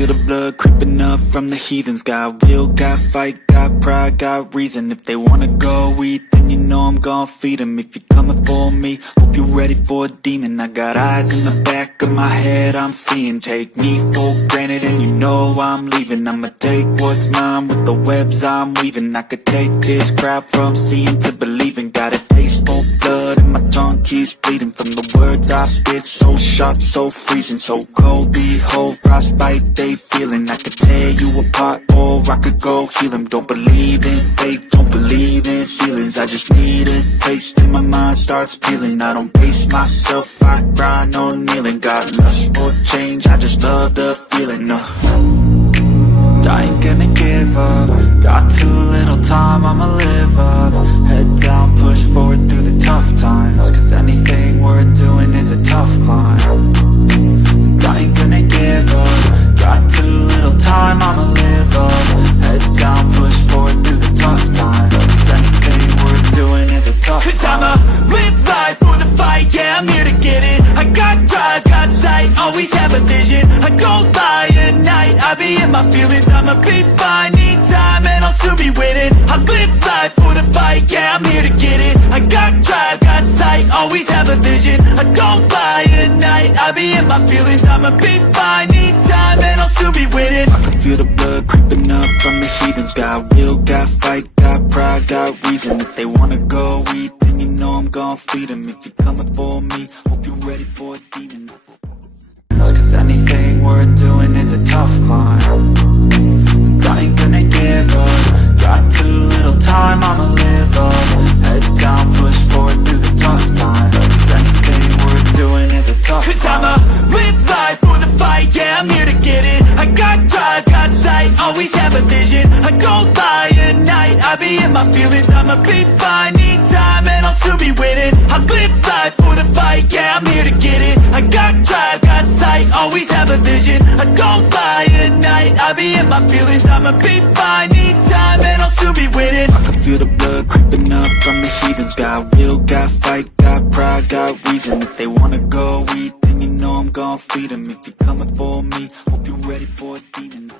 feel the blood creeping up from the heathens. Got will, got fight, got pride, got reason. If they wanna go eat, then you know I'm gon' feed them. If you're coming for me, hope you're ready for a demon. I got eyes in the back of my head, I'm seeing. Take me for granted and you know I'm leaving. I'ma take what's mine with the webs I'm weaving. I could take this crowd from seeing to believing. Got a taste for blood and my tongue keeps bleeding from the words I spit. So sharp, so freezing, so cold. Behold, frostbite they feeling. I could tear you apart or I could go heal them. Don't believe in fate, don't believe in ceilings. I just need a taste and my mind starts peeling. I don't pace myself, I grind on kneeling. Got lust for change, I just love the feeling. I ain't gonna give up. Got too little time, I'ma live up. Head down, push forward through the tough times. Cause anything worth doing is a tough climb. And I ain't gonna give up. Got too little time, I'ma live up. Head down, push forward through the tough times. Cause anything worth doing is a tough climb. Cause I'ma live life for the fight, yeah, I'm here to get it. I got drive, got sight, always have a vision. I go by at night, I be in my feelings. I'ma be fine, need time, and I'll soon be winning. I live life for the fight, yeah, I'm here to get it. I got drive, got sight, always have a vision. I go by at night, I be in my feelings. I'ma be fine, need time, and I'll soon be winning. I can feel the blood creeping up from the heathens. Got will, got fight, got pride, got reason. If they wanna go eat, then you know I'm gon' feed them. If you're coming for me, hope you're ready for a demon. Cause anything worth doing is a tough climb. And I ain't gonna give up. Got too little time, I'ma live up. Head down, push forward through the tough times. Cause anything worth doing is a tough climb. Cause I'ma live life for the fight, yeah, I'm here to get it. I got drive, got sight, always have a vision. I go by at night, I be in my feelings. I'ma be fine, need time, and I'll soon be winning. I live life for the fight, yeah, I'm here to get it. I got drive, got sight, always have a vision. I go by at night, I be in my feelings. I'ma be fine, need time, and I'll soon be winning. I can feel the blood creeping up from the heathens. Got will, got fight, got pride, got reason. If they wanna go eat, then you know I'm gon' feed them. If you're coming for me, hope you're ready for a demon.